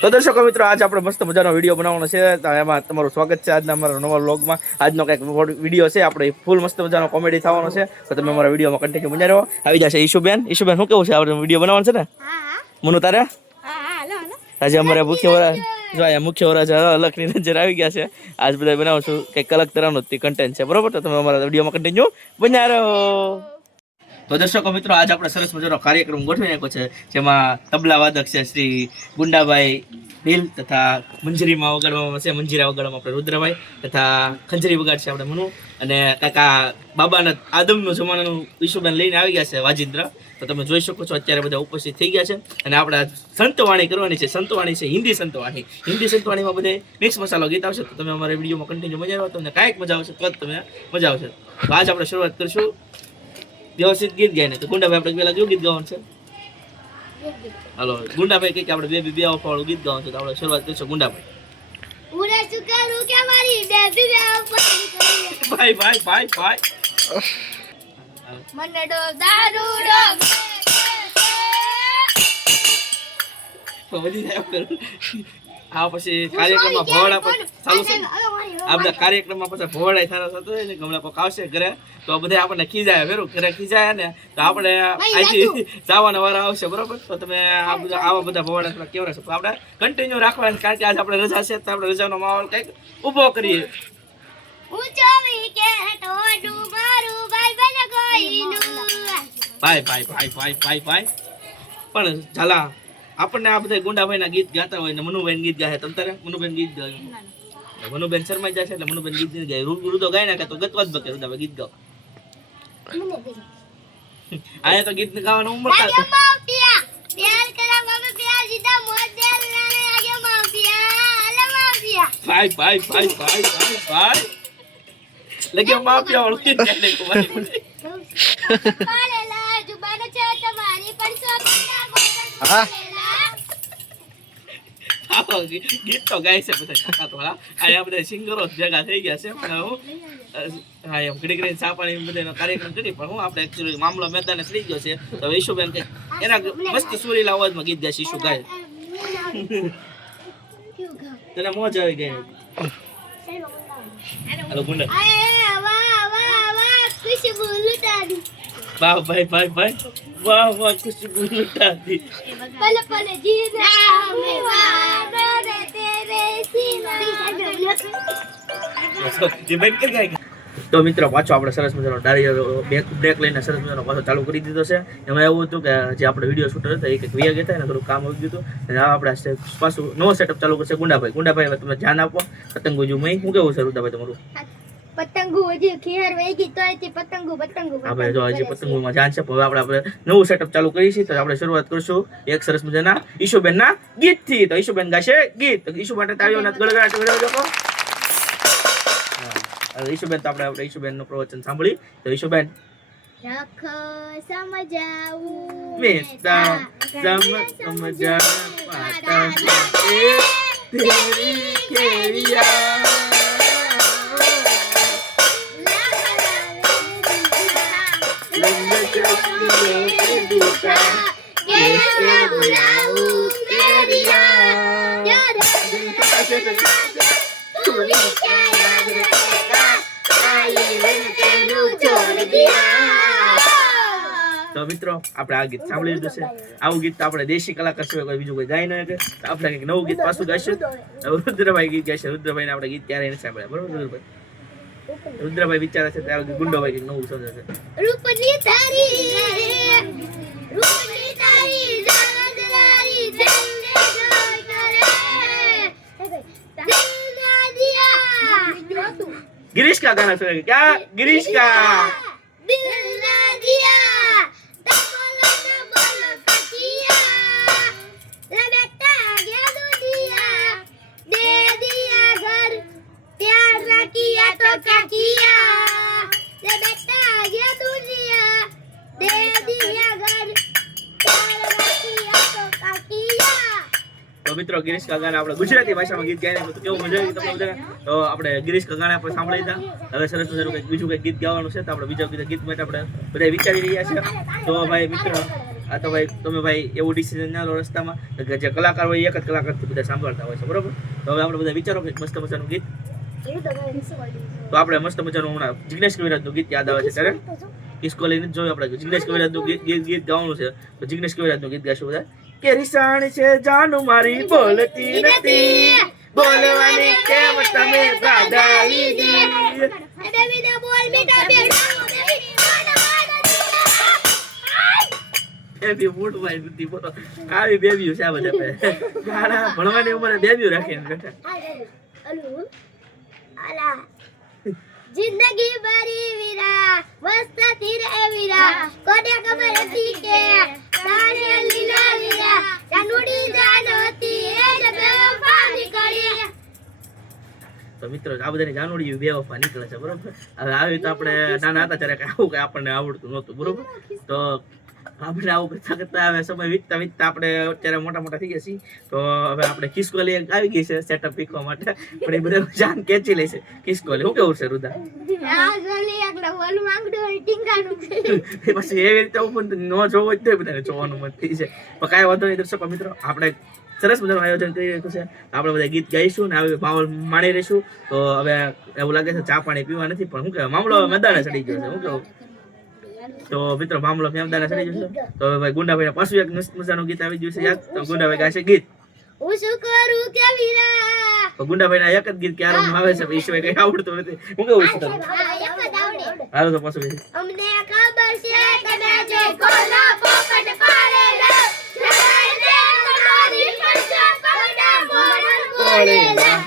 તો દર્શકો મિત્રો આજ આપણે મસ્ત મજાનો વીડિયો બનાવવાનો છે. એમાં તમારું સ્વાગત છે આજના અમારા નવા વ્લોગમાં. આજનો કંઈક વીડિયો છે આપણે ફૂલ મસ્ત મજાનો કોમેડી થવાનો છે. તો તમે અમારા વિડીયોમાં કન્ટિન્યુ મજા રહો. આવી જશે ઈશુબેન. ઈશુબેન શું કેવું છે? આપણે વીડિયો બનાવવાનો છે ને? મનુ તારે? આજે અમારે મુખ્ય વરા જો અહીંયા મુખ્ય વરા અલગની નજર આવી ગયા છે. આજ બધા બનાવશું કંઈક અલગ તરહનું કન્ટેન્ટ છે. બરોબર? તો તમે અમારા વિડીયોમાં કન્ટિન્યુ બન્યા રહો. તો દર્શકો મિત્રો, આજ આપણે સરસ મજાનો કાર્યક્રમ ગોઠવી નાખ્યો છે, જેમાં તબલા વાદક છે શ્રી ગુંડાભાઈ ભીલ તથા મંજરીમાં વગાડવામાં છે, મંજીરા વગાડવામાં આપણે રુદ્રભાઈ તથા ખંજરી વગાડશે આપણે મનુ. અને કાકા બાબાના આદમનું જમાનાનું ઈશુબેન લઈને આવી ગયા છે વાજિંદ્ર. તો તમે જોઈ શકો છો, અત્યારે બધા ઉપસ્થિત થઈ ગયા છે. અને આપણે સંતવાણી કરવાની છે, સંતવાણી છે, હિન્દી સંતવાણી. હિન્દી સંતવાણીમાં બધે મિક્સ મસાલો ગીત આવશે, તો તમે અમારા વિડીયોમાં કન્ટિન્યુ મજા આવે, તમને કાંઈક મજા આવશે, તો જ તમે મજા આવશે. તો આજ આપણે શરૂઆત કરીશું. વ્યવસ્થિત ગીત ગાઈને તો ગુંડાભાઈ આપણે પેલા કયું ગીત ગાવાનું છે? હાલો ગુંડાભાઈ કે આપણે બે બે વાળું ગીત ગાવાનું છે તો આપણે શરૂઆત કરીશું. ગુંડાભાઈ ભાઈ. ભાઈ ભાઈ ભાઈ મને ડો દારૂ ડો બધી જાય. આ પછી કાર્યક્રમમાં ભોળા ચાલુ છે ને? આ બધા કાર્યક્રમમાં પછી ભવાડા થારા થતો હોય ને ગમલા હમણાં આવશે ઘરે તો બધા આપણને ખીજાય ફેરું ઘરે ખીજાય ને તો આપણે અહીંથી જવાના વાળા આવશે બરોબર? તો તમે આ બધા આવા બધા ભોળા થોડા કેવડાશો તો આપણે કન્ટિન્યુ રાખવા કારણ કે આજે આપણે રજા છે તો આપણે રજાનો માહોલ કંઈક ઊભો કરીએ. ભાઈ ભાઈ ભાઈ ભાઈ ભાઈ ભાઈ. પણ ઝાલા આપણને આ બધા ગુંડાભાઈના ગીત ગાતા હોય ને મનુબેન ગીત ગાય તમ તારે? મનુબેન ગીત ગાય. મનુબેન શર્મા જાય છે એટલે મનુબેન ગીત નહીં ગાય. રૂ રૂદો ગાય નાખે તો ગતવા જ બકે રૂદાભાઈ ગીત ગાઓ આયા તો ગીત ગાવાનું ઉમર ભાઈ ભાઈ ભાઈ ભાઈ ભાઈ ભાઈ. લગે માફિયા વાળું ગીત ગાય ને કુમારી હા. ગીત તો ગાય છે બધા કાકા તો હા આયા બધા સિંગરો ભેગા થઈ ગયા છે. પણ હું હા એમ ઘડી ઘડી ચા પાણી બધાનો કાર્યક્રમ કરી પણ હું આપણે એકચ્યુઅલી મામલો મેદાને ફરી ગયો છે. તો ઈશુબેન કે એના મસ્ત સુરીલા અવાજમાં ગીત ગાય શિશુ ઈશુ ગાય. તને મોજ આવી ગઈ હાલો ગુંડા. આય વાહ વાહ ખુશ બોલું લૂટાડી વાહ ભાઈ ભાઈ ભાઈ. વાહ વાહ ખુશબુ લૂટાતી પલ પલ જીના મેં વાદો રે તેરે સીના તો મિત્રો પાછો આપણે સરસ મજાનો ડાયરી બ્રેક બ્રેક લઈને સરસ મજાનો પાછો ચાલુ કરી દીધો છે. એમાં એવું હતું કે જે આપણે વીડિયો શૂટર હતા એ કંઈક વિયા ગયા હતા ને થોડું કામ આવી ગયું હતું. અને આપણે પાછું નવો સેટઅપ ચાલુ કરશે ગુંડાભાઈ. ગુંડાભાઈ તમે ધ્યાન આપો. પતંગો જો મય શું કેવું છે રૂદાભાઈ તમારું? પતંગુ હજી ખેર વહી ગઈ તોય તે પતંગુ પતંગુ હા ભાઈ જો હજી પતંગોમાં ધ્યાન છે પણ હવે આપણે આપણે નવું સેટઅપ ચાલુ કરીએ છીએ તો આપણે શરૂઆત કરશું એક સરસ મજાના ઈશુબેનના ગીતથી તો ઈશુબેન ગાશે ગીત તો ઈશુ માટે તાળીઓના ગળગડાટ વગાડો લોકો હા હવે ઈશુબેન તો આપણે આપણે ઈશુબેનનું પ્રવચન સાંભળી તો ઈશુબેન રખો સમજાવું મેતા સમ સમજા પાતા એ તેરી ખેરિયા તો મિત્રો, આપણે આ ગીત સાંભળી લીધું છે. આવું ગીત આપણે દેશી કલાકાર સિવાય કોઈ બીજું કોઈ ગાય ન શકે આપણે કંઈક નવું ગીત પાછું ગાઈશું. રુદ્રભાઈ ગીત ગાઈશે રુદ્રભાઈને આપણે ગીત ક્યારેય નથી સાંભળ્યા. બરોબર, રુદ્રભાઈ? રુદ્રભાઈ વિચારે છે ત્યારે ગુંડોભાઈ નવું શોધે છે. રૂપની તારી રૂપની તારી રાજરારી જઈને જોઈ કરે. ગિરીશ કા ગાના સુનેગે ક્યા? ગિરીશ કા કિયા તો क्या किया લે બેટા ગયા દુનિયા દે દિયા ઘર પ્યાર ના કિયા તો क्या किया તો મિત્રો ગિરીશ કા ગાના આપણે ગુજરાતી ભાષામાં ગીત ગાઈને તો કેવું મજા આવી તમને બધાને તો આપણે ગિરીશ કા ગાના આપણે સાંભળી લીધા હવે સરસ મજાનું કંઈક બીજું કંઈક ગીત ગાવાનું છે તો આપણે બીજા બીજા ગીત માટે આપણે બધા વિચારી રહ્યા છે તો ભાઈ મિત્રો આ તો ભાઈ તમે ભાઈ એવું ડિસિઝન ના લો રસ્તામાં કે જે કલાકાર હોય એક જ કલાકારથી બધા સાંભળતા હોય છે બરોબર તો હવે આપણે બધા વિચારો કે મસ્ત મજાનું ગીત તો આપણે મસ્ત મજાનું હમણાં જિગ્નેશ કવિરાજનું ગીત યાદ આવે છે ત્યારે? કિસ્કોલી નથી જોયું આપણે જિગ્નેશ કવિરાજનું ગીત ગીત ગીત ગાવાનું છે. તો જિગ્નેશ કવિરાજનું ગીત ગાશું બધા. કે રિસાણ છે જાનું મારી બોલતી નથી. બોલવાની કેમ તમે દાદાઈ ને બોલ બેટા બેબી ભાઈ બોલો. આવી બેબીઓ છે આ બધા. ભણવાની ઉંમરે બેબીઓ રાખીને બેઠા. અલા જિંદગી ભરી વીરા, મસ્ત રે વીરા. કોને ખબર હતી કે તારે લીલા વીરા? જાનુડી જાન હતી, એ જ બેવફા નીકળી. તો મિત્રો, આ બધાની જાનુડી બે વફા નીકળે છે, બરોબર? હવે આવી તો આપણે નાના હતા ત્યારે આવું કઈ આપણને આવડતું નહોતું, બરોબર? તો આપણે આવું કરતા કરતા હવે સમય વીતતા વીતતા આપણે અત્યારે મોટા મોટા થઈ ગયા તો હવે આપણે કિસ્કોલી આવી ગઈ છે સેટઅપ શીખવા માટે. પણ એ બધા જાન ખેંચી લે છે. શું કેવું છે, રુદા? પછી એવી રીતે હું પણ ન જોવો જ બધાને, જોવાનું મત થઈ છે પણ કાંઈ વાંધો નહીં દર્શકો મિત્રો, આપણે સરસ મજાનું આયોજન કરી રહ્યું છે. આપણે બધા ગીત ગાઈશું ને આવી માહોલ માણી રહીશું. તો હવે એવું લાગે છે ચા પાણી પીવા નથી, પણ શું કહેવાય, મામલો મેદાને ચડી ગયો છે. શું કેવું? તો મિત્રો મામલો મેદાને ચડી ગયો છે તો હવે ભાઈ ગુંડાભાઈ પાછું એક મસ્ત મજાનું ગીત આવી ગયું છે યાદ તો ગુંડાભાઈ ગાશે ગીત હું શું કરું કે વીરા તો ગુંડાભાઈ ના એક જ ગીત ક્યારે આવે છે એ સિવાય કઈ આવડતું નથી હું કેવું છે તમને આ એક જ આવડે હાલો તો પાછું ગીત. અમને ખબર છે તમે જે કોલા પોપટ પાડેલા લડાઈને તમારી ફરશે પગના મોરલ બોલેલા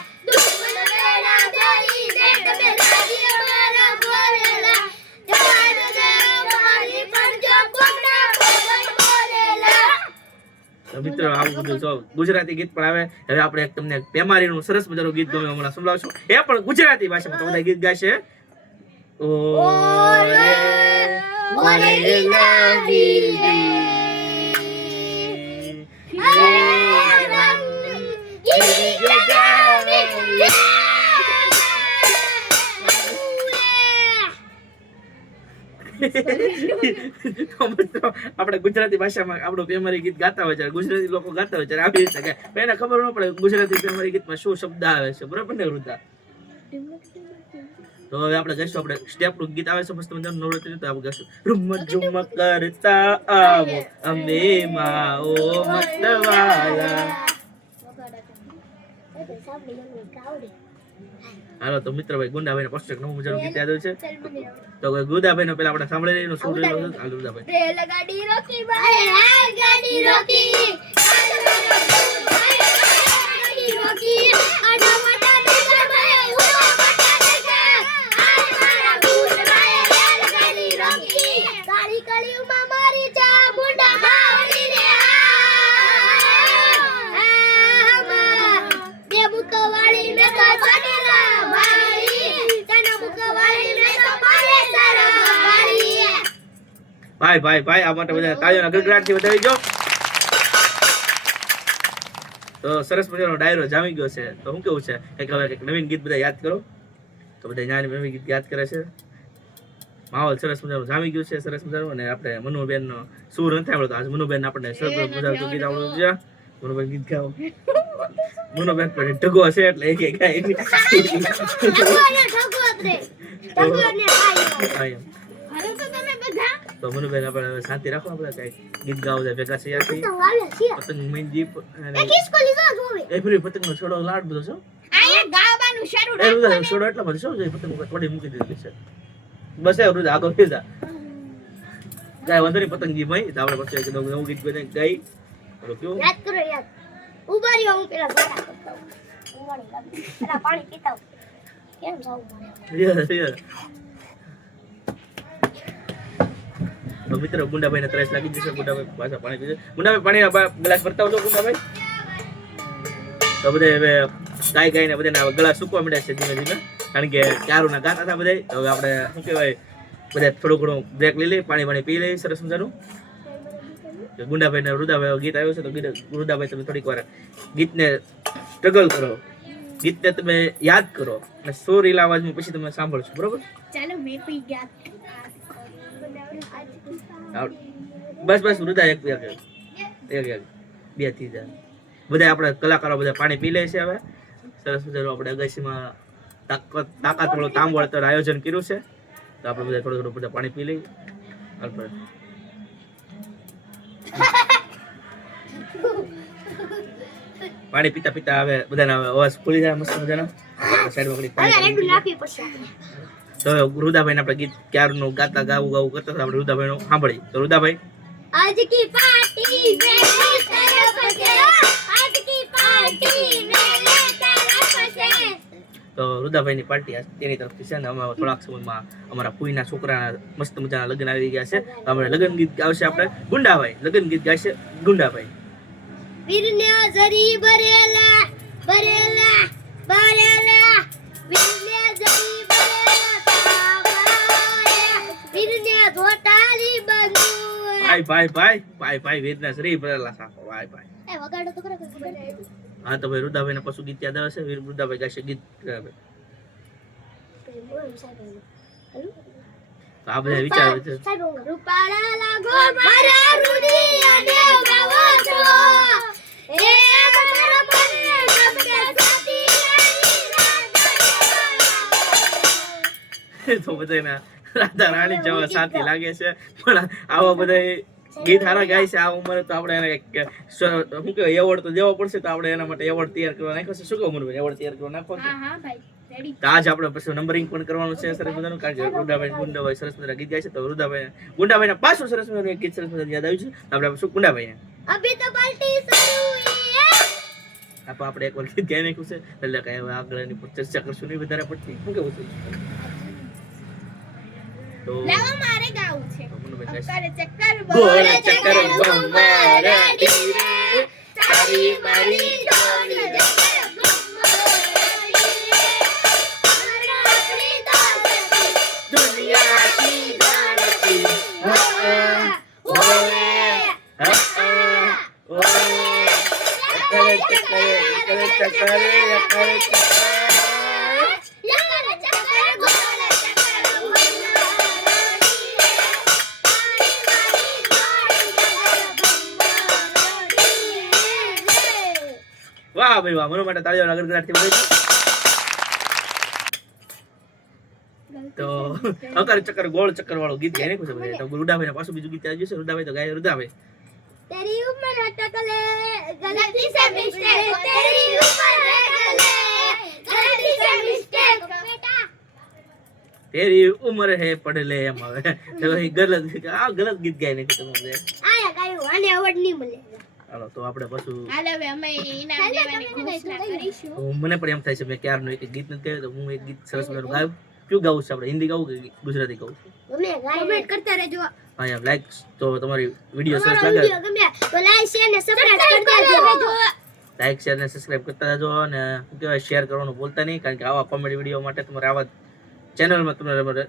મિત્રો આવું બધું જો ગુજરાતી ગીત પણ આવે હવે આપણે તમને પેમારીનું સરસ મજાનું ગીત ગમે હમણાં સંભળાવશું એ પણ ગુજરાતી ભાષામાં તમને બધા ગીત ગાશે ઓરે ઓરે આપણે ગુજરાતી ભાષામાં આપણું પ્રેમરી ગીત ગાતા હોય છે ગુજરાતી લોકો ગાતા હોય છે આવી રીતે ગાય. એને ખબર ન પડે ગુજરાતી પ્રેમરી ગીતમાં શું શબ્દ આવે છે. બરાબર ને વૃદ્ધા તો હવે આપણે ગાઈશું, આપણે સ્ટેપનું ગીત આવે છે મસ્ત મજાનું નવરાત્રી તો આપણે ગાઈશું. રૂમ ઝુમ કરતા આવો, અમે માઓ મતવાલા હાલો તો મિત્ર ભાઈ ગુંડાભાઈ ને પશ્ચક નવું મજાનું ગીત યાદ છે. તો ગુંડાભાઈ નો પેલા આપણે સાંભળી લઈએ શું રહ્યું હાલ ગુંડાભાઈ. રેલગાડી રોકી ભાઈ રેલગાડી રોકી. રોકી. આડા માટા દેખા ભાઈ ઉડો માટા દેખા મારા રેલગાડી રોકી. કાળી ઉમા મારી જા રે મારી તને મુખ વાળી મેં તો પાડે સારા મારી ભાઈ ભાઈ ભાઈ આ માટે બધા તાળીઓના ગડગડાટથી વધાવી જો તો સરસ મજાનો ડાયરો જામી ગયો છે. તો શું કેવું છે? કંઈક હવે કંઈક નવીન ગીત બધા યાદ કરો. તો બધા નાની નવીન ગીત યાદ કરે છે. માહોલ સરસ મજાનું જામી ગયું છે સરસ મજાનું. અને આપણે મનુબેન નો સુર નથી આવડતો. આજ મનુબેન આપણને સરસ મજાનું ગીત આવડતું. છે મનુબેન ગીત ગાઓ. મનુબેન પણ ઢગો છે એટલે એક એક ગાય. તો મનુબેન આપણે શાંતિ રાખો આપણે કઈ ગીત ગાવ ભેગા યાદ તો વાવે છે. પતંગ મહેંદી એ ફરી પતંગનો છોડો લાડ બધો છો ગાવાનું શરૂ એ બધા છોડો એટલા બધા શું છે પતંગ થોડી મૂકી દીધી છે. બસ એ રૂદ આગળ ફેરતા કાંઈ વાંધો નહીં પતંગજી ભાઈ તો આપણે પછી નવું ગીત બને ગાઈ. કેવું યાદ કરો યાદ. ઊભા રહ્યો હું પેલા ગાડા કરતા. હું પાણી પીતા કેમ જાવું મને રિયા. તો મિત્રો ગુંડાભાઈ ને ત્રેસ લાગી જશે ગુંડાભાઈ પાછા પાણી પીશે ગુંડાભાઈ પાણી ગ્લાસ ભરતા આવજો ગુંડાભાઈ. તો બધા હવે ગાય ગાય ને બધાને ગળા સૂકવા મળ્યા છે ધીમે ધીમે. કારણ કે ચારું ના ગાતા હતા બધા તો હવે આપણે શું કહેવાય? બધા થોડું ઘણું બ્રેક લઈ લઈ પાણી પાણી પી લઈ સરસ મજાનું. ગુંડાભાઈ ને રુદાભાઈ ગીત આવ્યું છે, તો રુદાભાઈ તમે થોડીક વાર ગીતને સ્ટ્રગલ કરો. ગીતને તમે યાદ કરો. અને સોરીલ અવાજમાં પછી તમે સાંભળશો. બરોબર? ચાલો, મેં પી ગયા. આવડ- બસ બસ વૃદ્ધા એક એક એક. એક બેથી જાય બધા આપણે કલાકારો બધા પાણી પી લે છે હવે. સરસ મજાનું આપણે અગાસીમાં તાકાત તાકાત વાળું તામ વળતર આયોજન કર્યું છે. તો આપણે બધા થોડું થોડું બધા પાણી પી લઈએ. આપણે પાણી પીતા પીતા હવે બધાના અવાજ ખુલી જાય મસ્ત મજાના. સાઈડમાં પાણી પી લઈએ. તો રુદાભાઈને આપણે ગીત ક્યારનું ગાતા ગાવું ગાવું કરતા હતા આપણે રુદાભાઈનું સાંભળી તો રુદાભાઈ? આજ કી પાર્ટી મેલે આજ કી પાર્ટી મેલે તરફ છે પાર્ટી તેની તરફથી છે ને અમે થોડાક સમયમાં અમારા પુઈના છોકરાના મસ્ત મજાના લગ્ન આવી ગયા છે. અમે લગ્ન ગીત ગાવશે આપણે. ગુંડાભાઈ લગ્ન ગીત ગાશે ગુંડાભાઈ. વીરને જરી ભરેલા ભરેલા ભરેલા. વીરને જરી ભાઈ ભાઈ ભાઈ ભાઈ ભાઈ વેદના શ્રી ભરેલા સાખો ભાઈ ભાઈ. હા તો ભાઈ રુદાભાઈ ને પશુ ગીત યાદ આવે છે? વીર રુદાભાઈ ગાશે ગીત. આ બધા વિચાર રૂપાળા લાગો મારા એ તો બધાના રાધા રાણી જેવા સાથી લાગે છે. પણ આવા બધા ગીત હારા ગાય છે આ ઉંમરે તો આપણે એને શું કહેવાય એવોર્ડ તો દેવો પડશે તો આપણે એના માટે એવોર્ડ તૈયાર કરવા નાખ્યો છે. શું કહું મનભાઈ એવોર્ડ તૈયાર કરવા નાખો છે? આજ આપણે પછી નંબરિંગ પણ કરવાનું છે સરસ મજાનું કારણ કે ગુંડાભાઈ ગુંડાભાઈ સરસ મજાના ગીત ગાય છે. તો રુદાભાઈ ગુંડાભાઈ પાછું સરસ મજાનું એક ગીત સરસ મજાનું યાદ આવ્યું છે. આપણે શું ગુંડાભાઈ અભી તો પલટી શરૂ આપણે એક વાર ગીત ગાઈ નાખ્યું છે. એટલે કઈ હવે આગળ ચર્ચા કરશું નહીં વધારે પડતી. શું કેવું છે? લાવો મારે ગાવું છે. ચક્કર ચક્કર ગોળ ચક્કર ગોમારા ડીરે, તારી મારી જોડી રે. દુનિયા કી જાણતી હા, ઓરે, હા, ઓરે. ચક્કરે, ચક્કરે, ચક્કરે, વાહ ભાઈ વાહ મને માટે તાળીઓ નગર ગ્રાટથી તો અકર ચક્કર ગોળ ચક્કર વાળો ગીત ગાય ને કુછ ભાઈ તો રુડાભાઈ પાછું બીજું ગીત આવી જશે રુડાભાઈ તો ગાય રુડાભાઈ તેરી ઉમર અટકલે ગલતી સે મિસ્ટેક તેરી ઉમર અટકલે ગલતી સે મિસ્ટેક બેટા. તેરી ઉમર હે પડ એમ હવે તો ગલત આ ગલત ગીત ગાય ને તમે આયા ગાયું આને અવડ નહીં મળે. હાલો તો આપણે પાછું હાલ હવે અમે ઇનામ દેવાની ઘોષણા કરીશું. મને પણ એમ થાય છે મેં ક્યારનું એક ગીત નથી ગાયું તો હું એક ગીત સરસ મજાનું ગાયું. કયું ગાવું છે આપણે? હિન્દી ગાવું કે ગુજરાતી ગાવું? ગમે કમેન્ટ કરતા રહેજો. હા યાર લાઈક તો તમારી વીડિયો સરસ લાગે. તો લાઈક શેર ને સબસ્ક્રાઇબ કરતા રહેજો. લાઈક શેર ને સબસ્ક્રાઇબ કરતા રહેજો અને શું કહેવાય શેર કરવાનું ભૂલતા નહીં કારણ કે આવા કોમેડી વીડિયો માટે તમારે આવા ચેનલમાં તમને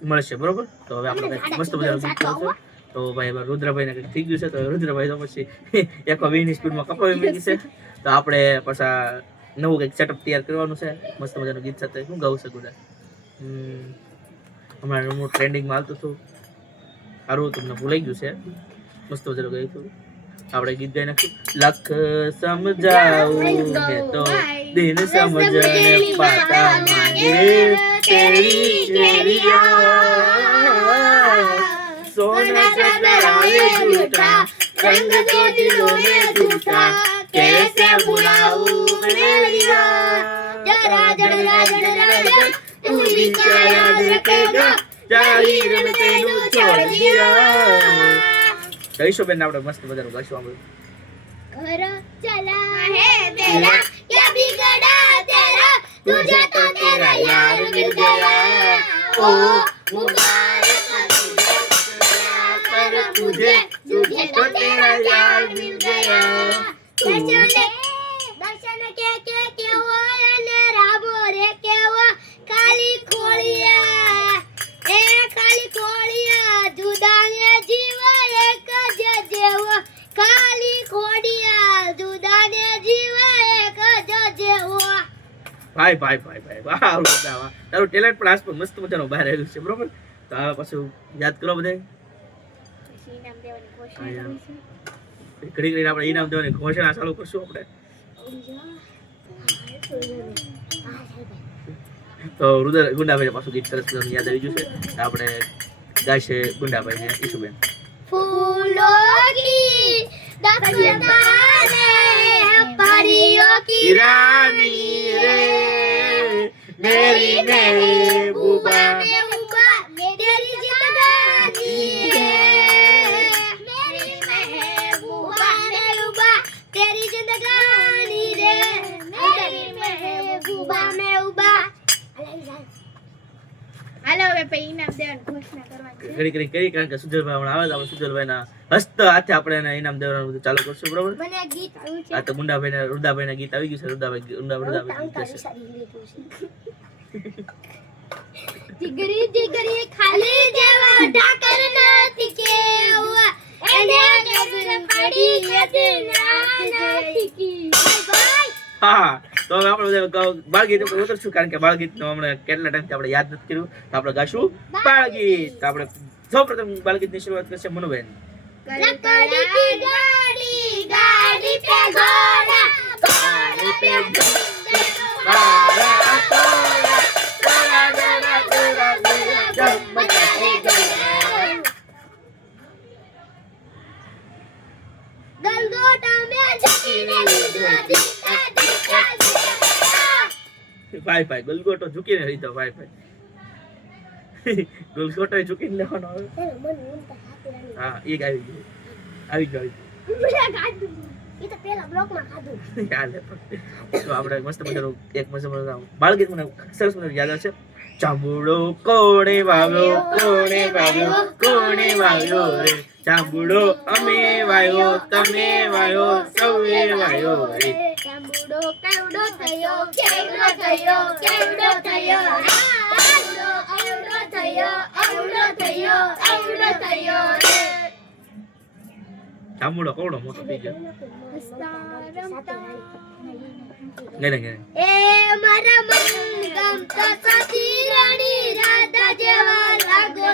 મળશે બરોબર? તો હવે આપણે મસ્ત મજાનું ગીત ગાવું છે. તો ભાઈ રુદ્રભાઈ રુદ્રભાઈને કંઈક થઈ ગયું છે તો રુદ્રભાઈ તો પછી એક વીની સ્પીડમાં કપાવી મૂકી છે. તો આપણે પાછા નવું કંઈક સેટઅપ તૈયાર કરવાનું છે. મસ્ત મજાનું ગીત સાથે હું ગાઉં શકું ગુડા હમણાં હું ટ્રેન્ડિંગમાં હાલતું હતું. સારું તમને ભૂલાઈ ગયું છે. મસ્ત મજાનું ગયું હતું. આપણે ગીત ગાઈ નાખ્યું લખ સમજાવું હે તો દિન સમજને પાતા માંગે તેરી ચેરિયા સોના ચંદરાવે જૂઠા રંગ તો દિલો में जूठा कैसे बुलाऊं मेरिया जरा जरा जरा जरा तू भी क्या याद रखेगा જાહેર में तेनू छोड़ दिया જઈશું બેન આપણે મસ્ત મજાનું ગાશું આપણે घर चला है तेरा क्या बिगड़ा तेरा तुझे तो तेरा यार मिल गया ओ मुबारक पर तुझे तुझे तो तेरा यार मिल गया દર્શન દર્શન કે કે કેવો અને રાબો રે કેવો કાલી ખોળિયા એ કાલી ખોળિયા જુદા ને જીવ એક જ જેવો કાલી ખોડિયા જુદા ને જીવ એક જ જેવો ભાઈ ભાઈ ભાઈ ભાઈ વાહ વૃંદા, વાહ તારું ટેલેન્ટ પણ આજ પણ મસ્ત મજાનું બહાર આવ્યું છે બરોબર તો હવે પાછું યાદ કરો બધે પછી ઇનામ ઘડી ઘડી આપણે ઇનામ દેવાની ઘોષણા ચાલુ કરશું આપણે. તો રુદર ગુંડાભાઈ પાછું ગીત સરસ યાદ આવી ગયું છે આપણે ગાશે ગુંડાભાઈ ને ઈશુબેન. ફૂલો કી દક્ષતાને રે મેરી મેરી બુબા. ઘડી ઘડી કરી કારણ કે સુજલભાઈ હમણાં આવે આપણે સુજલભાઈ હસ્ત હાથે આપણે એને દેવાનું ચાલુ કરશું બરોબર? મને ગીત આવ્યું છે. આ તો ગુંડાભાઈ ને રુદાભાઈ હા. તો હવે આપણે બધા ગાવ- બાળગીત ઉપર ઉતરશું કારણ કે બાળગીત નો હમણાં કેટલા ટાઈમથી આપણે યાદ નથી કર્યું તો આપણે ગાશું બાળગીત તો આપણે સૌપ્રથમ બાળગીતની શરૂઆત કરશે મનુબેન लकड़ी की गाड़ी गाड़ी पे घोड़ा घोड़े पे વારા તોરા, તોરા જરા તોરા જરા ભાઈ ભાઈ ગલગોટો ઝૂકીને લીધો ભાઈ ભાઈ ગલગોટો ઝૂકીને લેવાનો આવે. હા એ ગાવી ગયું. આવી ગયું બાળગીત મને સરસ મને યાદ આવશે. છે ચાંબુડો કોણે વાવ્યો કોણે વાવ્યો કોણે વાવ્યો રે? ચાંબુડો અમે વાયો તમે વાયો સૌએ વાયો રે. કાંબુડો કાવડો થયો કેવડો થયો કેવડો થયો. કાવડો અવડો થયો અવડો થયો અવડો થયો રે. ચાંબુડો કોવડો મોટો થઈ ગયો. ગણે ગણે એ મારા મન ગમતા સાથી રાણી રાધા જેવા લાગો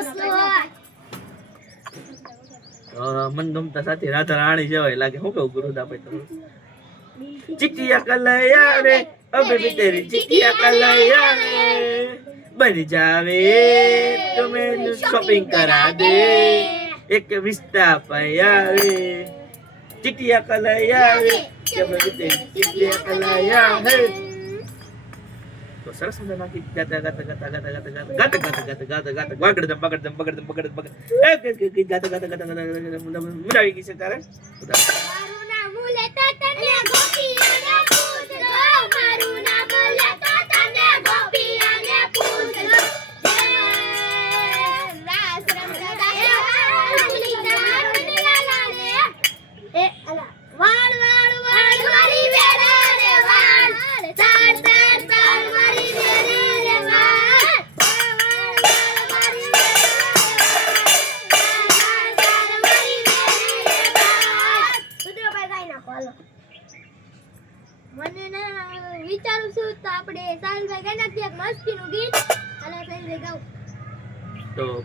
તો મન ગમતા સાથે રાધા રાણી જેવા લાગે. હું કહું ગુરુ દાપે તમે? ચિટિયા કલૈયા રે અબે બી તેરી ચિટિયા કલૈયા રે. બન જાવે તમે શોપિંગ કરા દે. એક વિસ્તા પયા રે Titiya kalaya Titiya kalaya ಸರಸ ಮುಂದಾಗಿ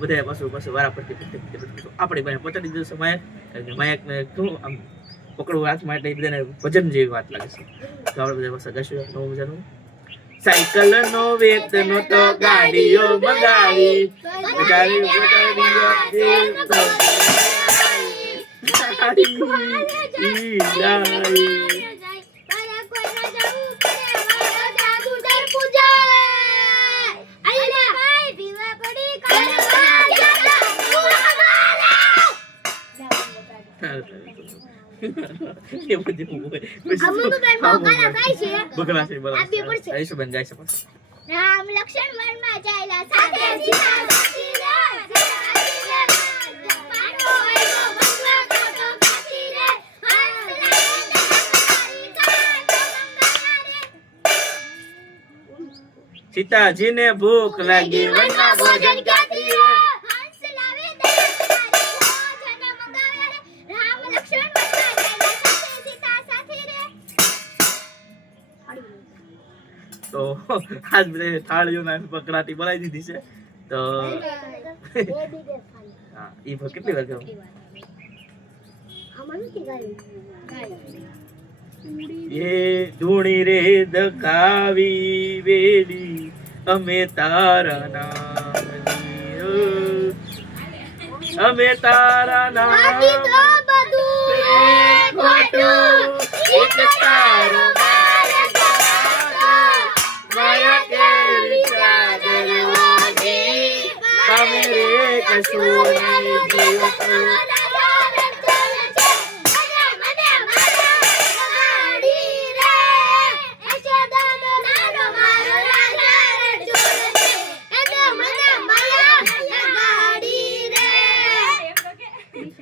બધા પાછું પાછું વારા પડતી પડતી પડતી આપણે પાસે પહોંચાડી દીધું છે માયક કારણ કે માયકને શું આમ પકડવું હાથમાં એટલે બધાને ભજન જેવી વાત લાગે છે. તો આપણે બધા પાછા ગાશું નવું મજાનું. સાયકલ નો વેત નો તો ગાડીઓ મંગાવી બજારીઓ દેવ તો એ બધું હોય બગલા છે બગલા છે. આઈશું બન જાય છે પણ રામ લક્ષ્મણ વર્મા જાયલા સાથે સીતા સીતાજીને ભૂખ લાગી વનમાં ભોજન આજ બધા થાળીઓના પકડાટી બનાવી દીધી છે. તો હા એ કેટલી વાર ગાયું એ ધૂણી રે દખાવી વેલી અમે તારા નામની અમે તારા નામ. બધું ખોટું. એક તારો કશું નહીં જીવતું.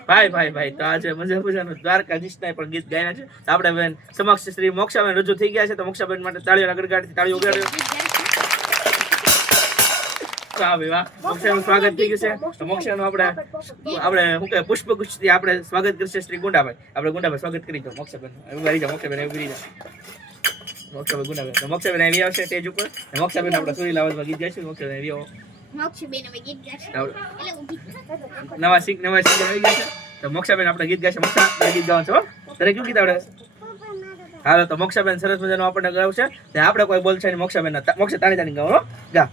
ભાઈ ભાઈ ભાઈ, તો આજે મજા મજાનું દ્વારકાધીશના પણ ગીત ગાયા છે. આપણે બેન સમક્ષ શ્રી મોક્ષાબેન રજૂ થઈ ગયા છે, તો મોક્ષાબેન માટે તાળીઓના ગડગાડથી તાળીઓ ઉગાડ્યો. સ્વાગત થઈ ગયું છે. તો મોક્ષાનું આપણે આપણે શું કહે પુષ્પગુચ્છથી આપણે સ્વાગત કરશે શ્રી ગુંડાભાઈ. આપણે ગુંડાભાઈ સ્વાગત કરી દો. મોક્ષાબેન રહી જાઓ મોક્ષાબેન ઊભી રહી જાઓ મોક્ષાબેન આવી આવશે ઉપર. મોક્ષાબેન આપણે સુરી અવાજમાં ગીત ગાઈશું મોક્ષાબેન આવો. મોક્ષીબેન અમે ગીત ગાશે. એટલે હું ગીત નવા સિંગ નવા સિંગ આવી ગયા છે. તો મોક્ષાબેન આપણે ગીત ગાશે. મોક્ષા બે ગીત ગાવાનું છે હો. તારે કયું ગીત આવડે? હાલો તો મોક્ષાબેન સરસ મજાનું આપણને ગાવશે. ને આપણે કોઈ બોલશે મોક્ષાબેન મોક્ષા તાણી તાણી ગાવો હો? ગા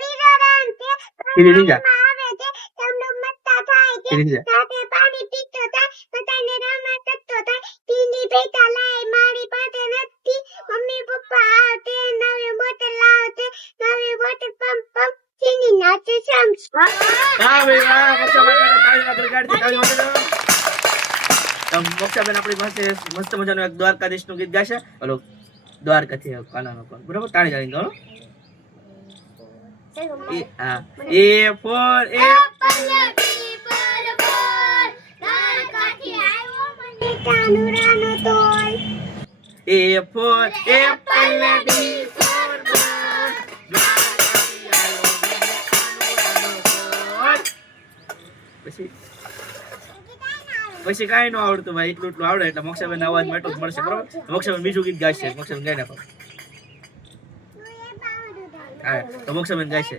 લીલો આવે છે તમને મત્તા થાય છે કીધી જા સાથે પાણી પીતો થાય બધાને રમા કરતો થાય પીની ભેટા લાય મારી પાસે નથી મમ્મી પપ્પા આવતે નવી મોટર લાવતે નવી મોટર પંપ પંપ ચીની નાચે શમ્સ હા ભાઈ વાહ મોક્ષાબેન આપણી પાસે મસ્ત મજાનું એક દ્વારકાધીશનું ગીત ગાશે. હલો દ્વારકાથી કાનાનો કોણ? બરોબર? તાળી જાણી ગાઓ એ હા. A for A A for apple B પછી કાંઈ ન આવડતું ભાઈ, એટલું એટલું આવડે એટલે મોક્ષાબેન અવાજ જ મળશે, બરોબર? મોક્ષાબેન બીજું ગીત ગાશે, મોક્ષાબેન ગાઈ નાખો હા, તો મોક્ષાબેન ગાશે.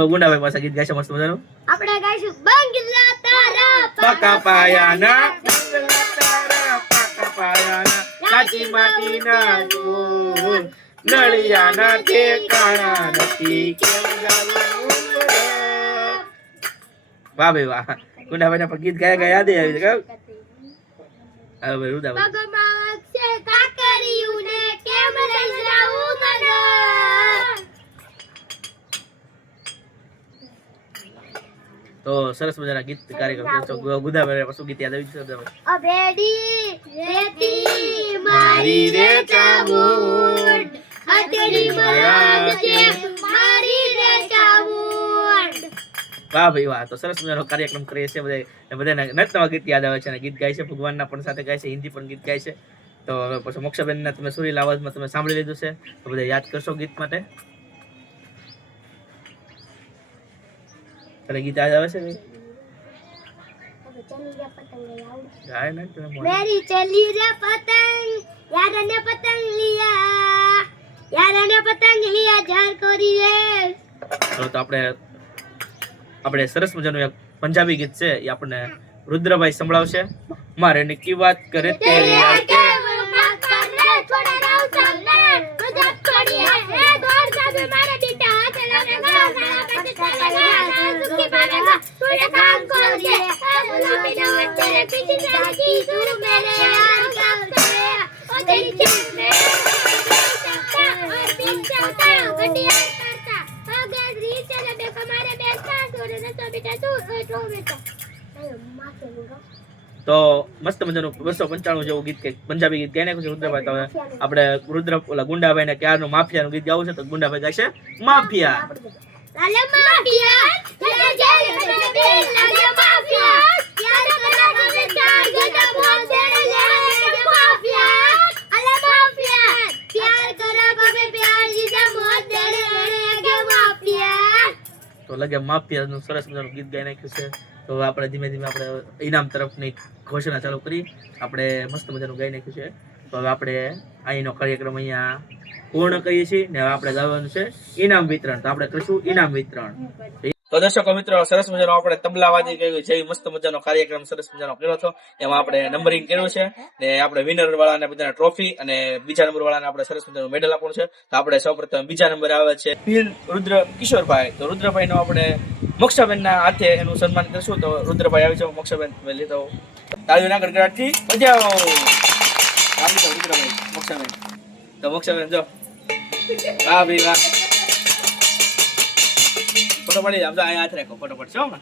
હવે ગુંડાભાઈ પાસે ગીત ગાશે મસ્ત મજાનું. આપણે ગાઈશું બંગલા તારા પાકા પાયાના બંગલા તારા પાકા પાયાના. કાચી માટીના ગોળ. નળિયાના ઠેકાણા નથી. કેમ ગાવું વાહ ભાઈ વાહ. ગુંડાભાઈ પણ ગીત ગાયા ગયા યાદ આવી હવે ભાઈ રુદાભાઈ પગમાં છે કાકરિયું ને કેમ લઈ જાઉં મને તો સરસ મજાના ગીત કાર્યક્રમ ગુદાભાઈ પાછું ગીત યાદ આવી જશે છે અભેડી રેતી મારી રે ચામુંડ હથેળી મરાગ છે મારી રે ચામુંડ વાહ ભાઈ વાહ તો સરસ મજાનો કાર્યક્રમ કરીએ છીએ બધા બધાને નત નવા ગીત યાદ આવે છે અને ગીત ગાય છે ભગવાનના પણ સાથે ગાય છે હિન્દી પણ ગીત ગાય છે. તો હવે પછી મોક્ષાબેનના તમે સુરીલ અવાજમાં તમે સાંભળી લીધું છે. તો બધા યાદ કરશો ગીત માટે. તને ગીત આવે છે ને ગાય ને મેરી ચલી રે પતંગ યાર ને પતંગ લિયા. યાર ને પતંગ લિયા તો આપણે આપણે સરસ મજાનું એક પંજાબી ગીત છે એ આપણને રુદ્રભાઈ સંભળાવશે. મારે ની વાત કરે તેરી पालेगा तूने काम खोल दिया ए बोलो बिना तेरे पीछे जागी तू मेरे यार का करे ओ तेरी चीज में और पीछे होता गड्डियां करता हो गया री चले बे हमारे बेटा छोड़ न तो बेटा तू तो बेटा माफी लूंगा તો મસ્ત મજાનું બસો પંચાણું જેવું ગીત કંઈક પંજાબી ગીત ગાઈ નાખ્યું છે રુદ્રભાઈ તો હવે આપણે રુદ્ર ઓલા ગુંડાભાઈ ને ક્યારનું માફિયાનું ગીત ગાવું છે તો ગુંડાભાઈ ગાશે માફિયા લાલે માફિયા લાલે જેલ કને બેલ લાગે માફિયા કને ચાર ગડા મોત દેને લાગે માફિયા તો માફિયાનું સરસ મજાનું ગીત ગાઈ નાખ્યું છે. તો આપણે ધીમે ધીમે આપણે ઇનામ તરફની ઘોષણા ચાલુ કરી. આપણે મસ્ત મજાનું ગાઈ નાખ્યું છે. તો હવે આપણે અહીંનો કાર્યક્રમ અહીંયા પૂર્ણ કરીએ છીએ ને હવે આપણે જવાનું છે ઇનામ વિતરણ. તો આપણે કરશું ઇનામ વિતરણ. તો દર્શકો મિત્રો, સરસ મજાનો આપણે તબલાવાદી કહ્યું જેવી મસ્ત મજાનો કાર્યક્રમ સરસ મજાનો કર્યો હતો. એમાં આપણે નંબરિંગ કર્યું છે ને આપણે વિનર વાળાને બધાને ટ્રોફી અને બીજા નંબર વાળાને આપણે સરસ મજાનું મેડલ આપવાનું છે. તો આપણે સૌપ્રથમ બીજા નંબર આવે છે પીલ રુદ્ર કિશોરભાઈ. તો રુદ્રભાઈ નો આપણે મોક્ષાબેન ના હાથે એનું સન્માન કરશું. તો રુદ્રભાઈ આવી જાઓ, મોક્ષાબેન વહેલી તો તાળીઓના ગડગડાટથી બજાવો. આવી જાઓ રુદ્રભાઈ મોક્ષાબેન તો મોક્ષાબેન જો વાહ ભાઈ વાહ ફોટો પડી આમ તો અહીંયા હાથ રાખો ફોટો પડશે હો ને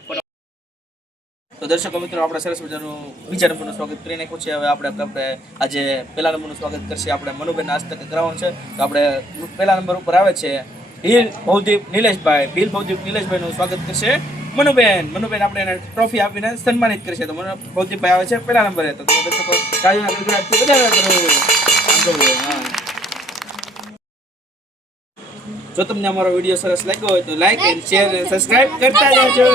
તો દર્શકો મિત્રો આપણે સરસ મજાનું બીજા નંબરનું સ્વાગત કરી નાખ્યું છે હવે આપણે આપણે આજે પહેલા નંબરનું સ્વાગત કરશે આપણે મનુભાઈ નાસ્તક કરાવવાનું છે તો આપણે પહેલા નંબર ઉપર આવે છે ભીલ ભૌદીપ નિલેશભાઈ ભીલ ભૌદીપ નિલેશભાઈનું સ્વાગત કરશે મનુબેન મનુબેન આપણે એને ટ્રોફી આપીને સન્માનિત કરશે તો મને ભૌતિકભાઈ આવે છે, પહેલા નંબરે તો દર્શકો જો તમને અમારો વીડિયો સરસ લાગ્યો હોય તો લાઈક એન્ડ શેર સબસ્ક્રાઇબ કરતા રહેજો.